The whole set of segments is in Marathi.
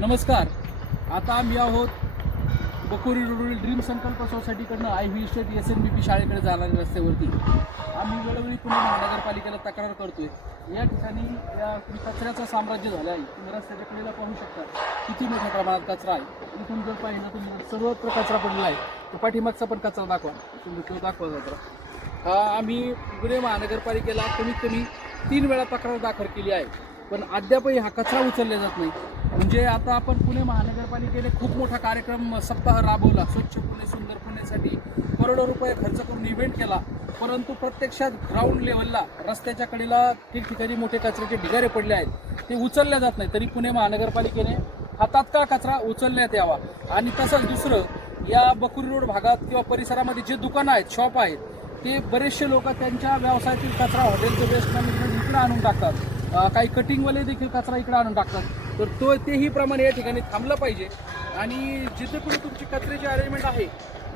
नमस्कार. आता आम्ही आहोत बकोरी रोडवरील dream Sankalp सोसायटीकडनं I V state S N B P शाळेकडे जाणाऱ्या रस्त्यावरती. आम्ही वेळोवेळी पुणे महानगरपालिकेला तक्रार करतोय. या ठिकाणी या कचऱ्याचं साम्राज्य झालं आहे. तुम्ही रस्त्याच्या कडेला पाहू शकता. किती मोठ्या प्रमाणात कचरा आहे. इथून जर पाहिलं तुम्ही सर्वत्र कचरा पडलेला आहे. तो पाठीमागचा पण कचरा दाखवा. तुम्ही तो दाखवा कचरा हा आम्ही पुणे महानगरपालिकेला कमीत कमी तीन वेळा तक्रार दाखल केली आहे. पण अद्यापही हा कचरा उचलला जात नाही. म्हणजे आता आपण पुणे महानगरपालिकेने खूप मोठा कार्यक्रम सप्ताह राबवला स्वच्छ पुणे सुंदर पुणेसाठी. करोडो रुपये खर्च करून इव्हेंट केला परंतु प्रत्यक्षात ग्राउंड लेवलला रस्त्याच्या कडेला ठिकठिकाणी मोठे कचऱ्याचे ढिगारे पडले आहेत. ते उचलल्या जात नाही तरी पुणे महानगरपालिकेने हा तात्काळ कचरा उचलण्यात यावा. आणि तसंच दुसरं या बकुरी रोड भागात किंवा परिसरामध्ये जे दुकानं आहेत शॉप आहेत ते बरेचसे लोक त्यांच्या व्यवसायातील कचरा हॉटेलचं वेस्ट मॅनेजमेंट इकडे आणून टाकतात. काही कटिंगवाले देखील कचरा इकडे आणून टाकतात. तर तो तेही प्रमाणे या ठिकाणी थांबलं पाहिजे. आणि जिथे कुठे तुमची कचऱ्याची अरेंजमेंट आहे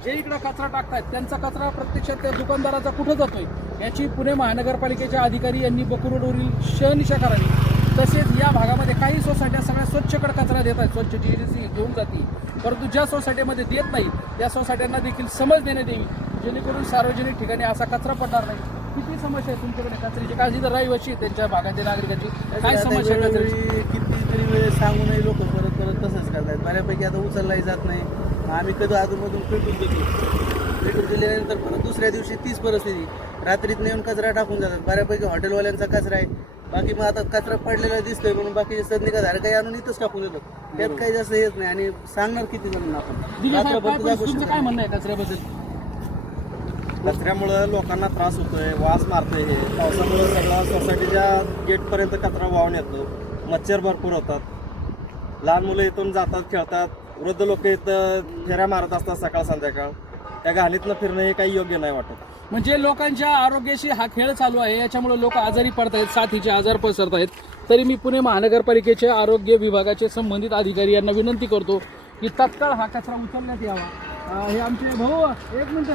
जे इकडं कचरा टाकतायत त्यांचा कचरा प्रत्यक्षात त्या दुकानदाराचा कुठं जातोय याची पुणे महानगरपालिकेच्या अधिकारी यांनी बकुरोडवरील शहनिशा करावी तसेच या भागामध्ये काही सोसायट्या सगळ्या स्वच्छकडे कचरा देत आहेत. स्वच्छ जी घेऊन जाती परंतु ज्या सोसायटीमध्ये देत नाही त्या सोसायट्यांना देखील समज देण्यात यावी जेणेकरून सार्वजनिक ठिकाणी असा कचरा पडणार नाही. किती समस्या आहे तुमच्याकडे कचऱ्याची? काळजी तर रहिवाशी त्यांच्या भागातील नागरिकांची. काय समस्या कचऱ्याची? कितीतरी वेळेस सांगूनही लोक परत परत तसंच करतात बऱ्यापैकी आता उचललाही जात नाही. आम्ही कधी अधूनमधून पेटून देतो. पेटून दिल्यानंतर परत दुसऱ्या दिवशी तीच परिस्थिती. रात्रीत नेऊन कचरा टाकून जातात. बऱ्यापैकी हॉटेलवाल्यांचा कचरा आहे. बाकी मग आता कचरा पडलेला दिसतोय म्हणून बाकीचे सदनी का झालं काही आणून इथंच टाकून देतो त्यात काही जास्त येत नाही. आणि सांगणार किती जणांना आपण? रात्रभर काय. म्हणणं आहे कचऱ्याबद्दल? कचऱ्यामुळं लोकांना त्रास होतोय वास मारतोय हे. पावसामुळं सगळा सोसायटीच्या गेटपर्यंत कचरा वाहून येतो. मच्छर भरपूर होतात. लहान मुलं इथून जातात खेळतात. वृद्ध लोक इथं फेऱ्या मारत असतात सकाळ संध्याकाळ. त्या घाणीतनं फिरणं हे काही योग्य नाही वाटत. म्हणजे लोकांच्या आरोग्याशी हा खेळ चालू आहे. याच्यामुळे लोक आजारी पडत आहेत साथीचे आजार पसरत आहेत तरी मी पुणे महानगरपालिकेचे आरोग्य विभागाचे संबंधित अधिकारी यांना विनंती करतो की तत्काळ हा कचरा उचलण्यात यावा. हे आमचे भाऊ एक मिनिट.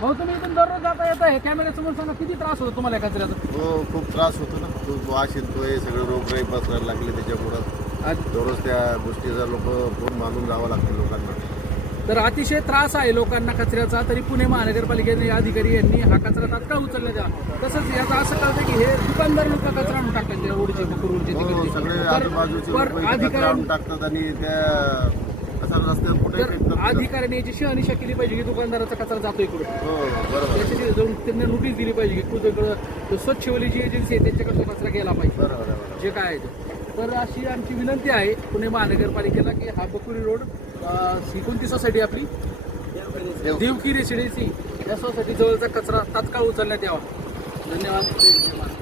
भाऊ तुम्ही इथून दररोज जाता येता हे कॅमेऱ्यासमोर सांगा किती त्रास होतो तुम्हाला या कचऱ्याचा हो खूप त्रास होतो ना. खूप वास येतोय सगळे रोगराई पसरायला लागले त्याच्यामुळं दररोज त्या गोष्टीचा लोक फोन मानून जावं लागते लोकांना. तर अतिशय त्रास आहे लोकांना कचऱ्याचा तरी पुणे महानगरपालिकेने अधिकारी यांनी हा कचरा तात्काळ उचलण्यात यावा. तसंच याचा असं कळतं की हे दुकानदार लोक कचरा आणून टाकतात रोडचे हो. सगळे तर- आजूबाजूचे पर लोक इथे कचरा अधिकाऱ्यां आणून टाकतात आणि त्या असा रस्त्यावर कुठे अधिकाऱ्याने याची शहानिशा केली पाहिजे की दुकानदाराचा कचरा जातो इकडून. हो त्याच्याशी जाऊन त्यांना नोटीस दिली पाहिजे की तुझ्याकडं स्वच्छवाली जी एजन्सी आहे त्यांच्याकडे कचरा गेला पाहिजे. जे काय आहे ते. तर अशी आमची विनंती आहे पुणे महानगरपालिकेला की हा बकुरी रोड ही कोणती सोसायटी आपली देवकी रेसिडेन्सी या सोसायटी जवळचा कचरा तात्काळ उचलण्यात यावा. धन्यवाद.